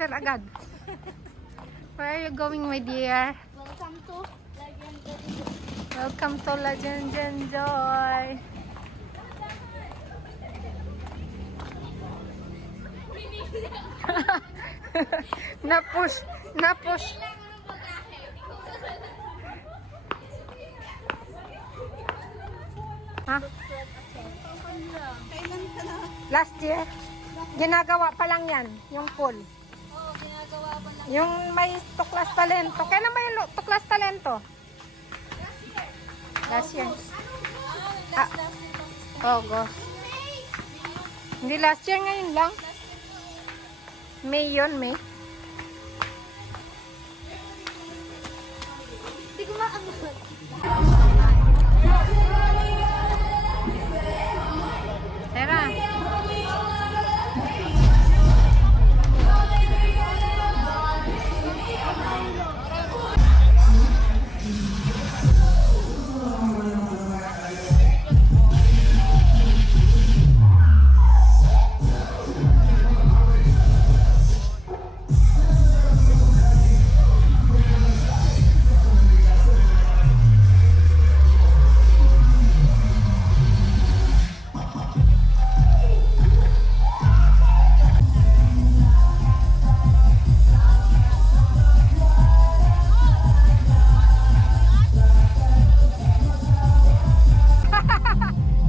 Peter agad. Where are you going, my dear? Welcome to Legendary. Welcome to Legend Joy. Na-push. Ha? Kailan ka na? Last year? Ginagawa pa lang yan, yung pool. Oo, ginagawa pa lang. Yung may tuklas talento. Kailan ba yung tuklas talento? Last year. Last year. August. Hindi last year, ngayon lang. May yun, May. Hindi ko maabot. Tara.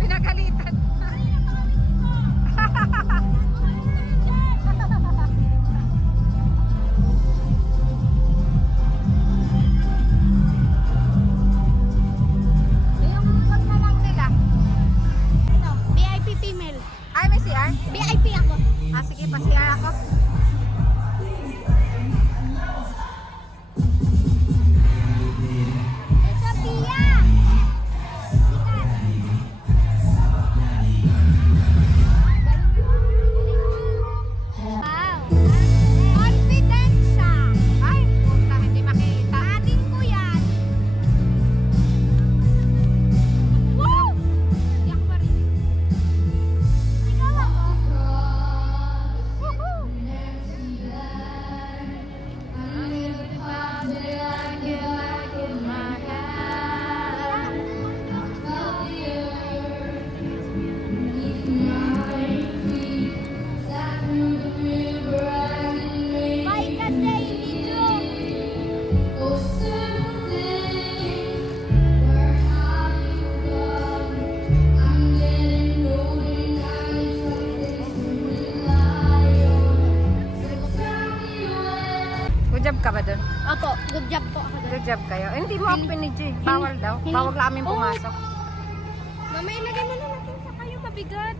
Pinagalitan. Yung ikot na lang nila. VIP female. Ay, may CR? VIP ako. Ah, sige, pa-CR ako. Sophia! Wow! Confident siya! Ay, puta, hindi makita. Atin ko yan! Woo! Hindi ako marinig. Ikaw ako. Woohoo! Bye kasi, hindi true. Good job ka ba dun? Opo, good job po ako doon. Good job kayo. Eh, hindi mo ako pinidyo eh. Bawal daw. Bawal namin pumasok. Mamaya ilagay mo na natin sa kayo, mabigat.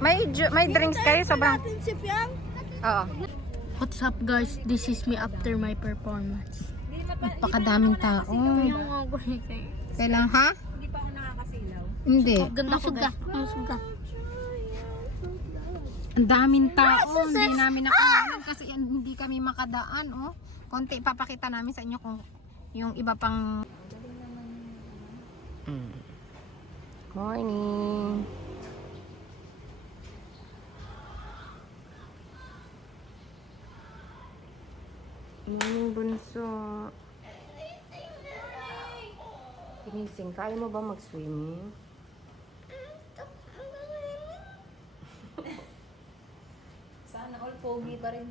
May drinks kayo sobrang. natin si Fiang. Oo. What's up guys? This is me after my performance. Napakadaming tao. Yung ako Kailang ha? Hindi pa ako nakakasilaw. Hindi. Ganda ko guys. Ang daming tao. Hindi namin nakakalan kasi hindi kami makadaan. Oh. Konti ipapakita namin sa inyo kung yung iba pang. Morning. Morning, bunso. Ginising ka. Alam mo ba mag-swimming? Sana all pogi pa rin.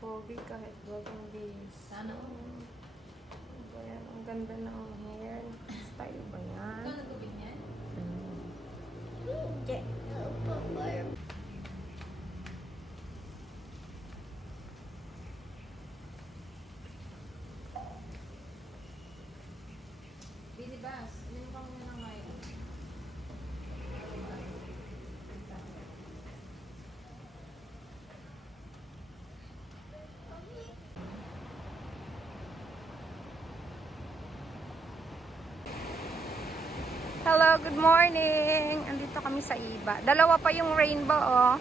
Pogi kahit 12 days. Sana all. Ano ba yan? Ang ganda ng hair. Style ba yan? Ikaw nagupit niyan? Busy Bass, ilan ka muna ng ngayon? Hello, good morning! Andito kami sa Iba. Dalawa pa yung rainbow, oh.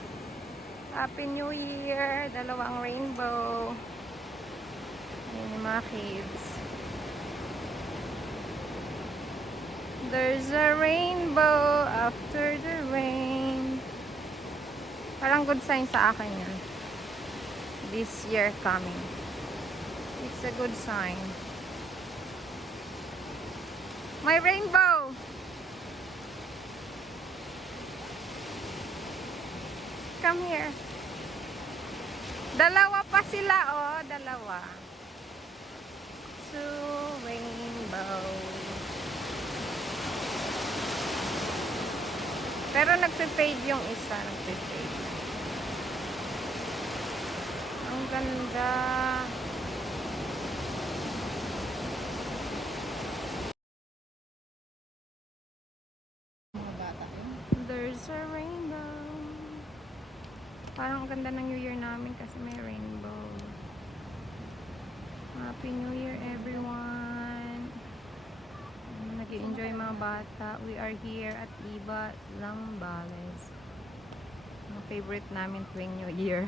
Happy New Year! Dalawang rainbow. Ayan yung mga kids. There's a rainbow after the rain. Parang good sign sa akin yan. this year coming. It's a good sign. My rainbow! Come here. Dalawa pa sila, oh. Dalawa. Two rainbow. Pero nagpe-fade yung isa. Nagpe-fade. Ang ganda. There's a rainbow. Parang ang ganda ng New Year namin kasi may rainbow. Happy New Year everyone. Nag-i-enjoy mga bata. We are here at Iba Zambales. Ang favorite namin tuwing New Year.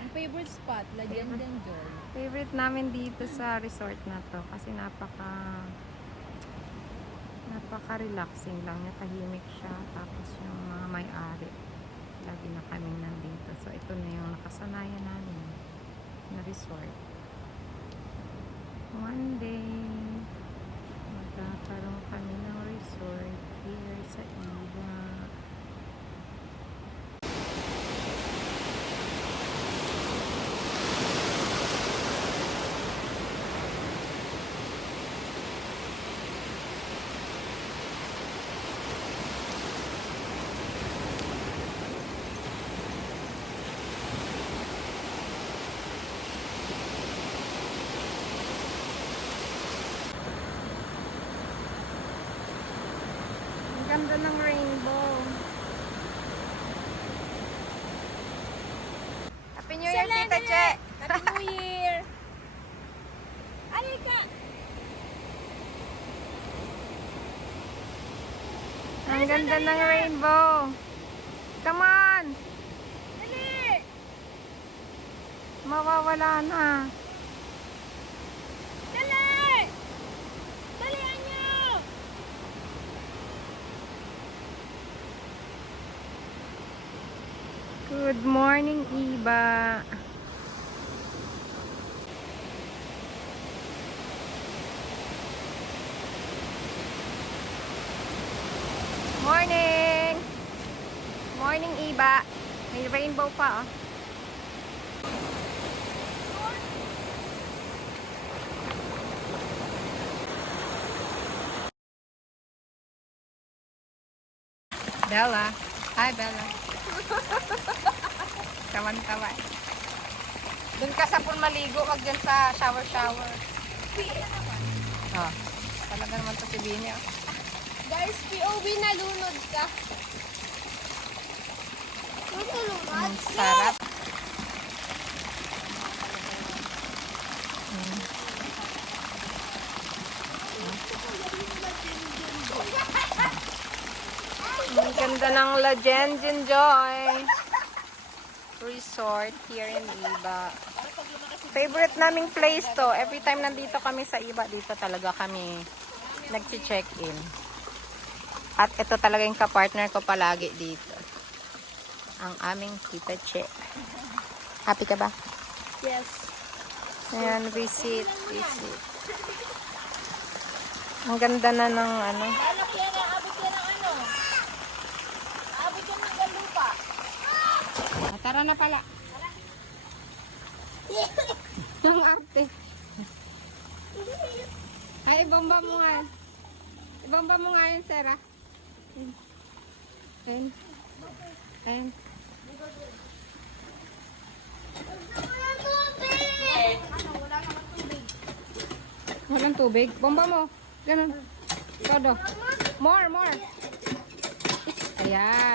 Ang favorite spot, Legend and Joy. Favorite namin dito sa resort na to kasi napaka-relaxing lang niya. Tahimik siya. Tapos yung mga may-ari lagi na kaming nandito. So ito na yung nakasanayan namin na resort. One day magkakaroon kami ng resort here sa Iba. Ang ganda ng rainbow. Happy New Year, Tita Che! Happy New Year! Alika! Ang ganda ng rainbow. Come on! Dali! Mawawala na. Dali! Dalian nyo! Good morning, Iba. Morning! Morning, Iba. May rainbow pa, oh. Bella. Hi, Bella. Tawan-tawa. Doon ka sa pool maligo, wag dyan sa shower-shower. Oh, talaga naman to si Bini, oh. Guys, POV nalunod ka. Nalunod? Sarap. Ang ganda ng Legend and Joy Resort here in Iba. Favorite naming place to. Every time nandito kami sa Iba, dito talaga kami nag-check-in. At ito talaga yung kapartner ko palagi dito. Ang aming Tita Che. Happy ka ba? Yes. Ayan, visit. Ang ganda na ng ano. Anak yan, abot yan ng ano? Abot yan ng galupa. Tara na pala. Ang arte. Ay, ibamba mo nga. Ibamba mo nga yun, Sarah. Ayan. Ayan. Walang tubig. Bomba mo. Ganun. Todo. More. Ayan.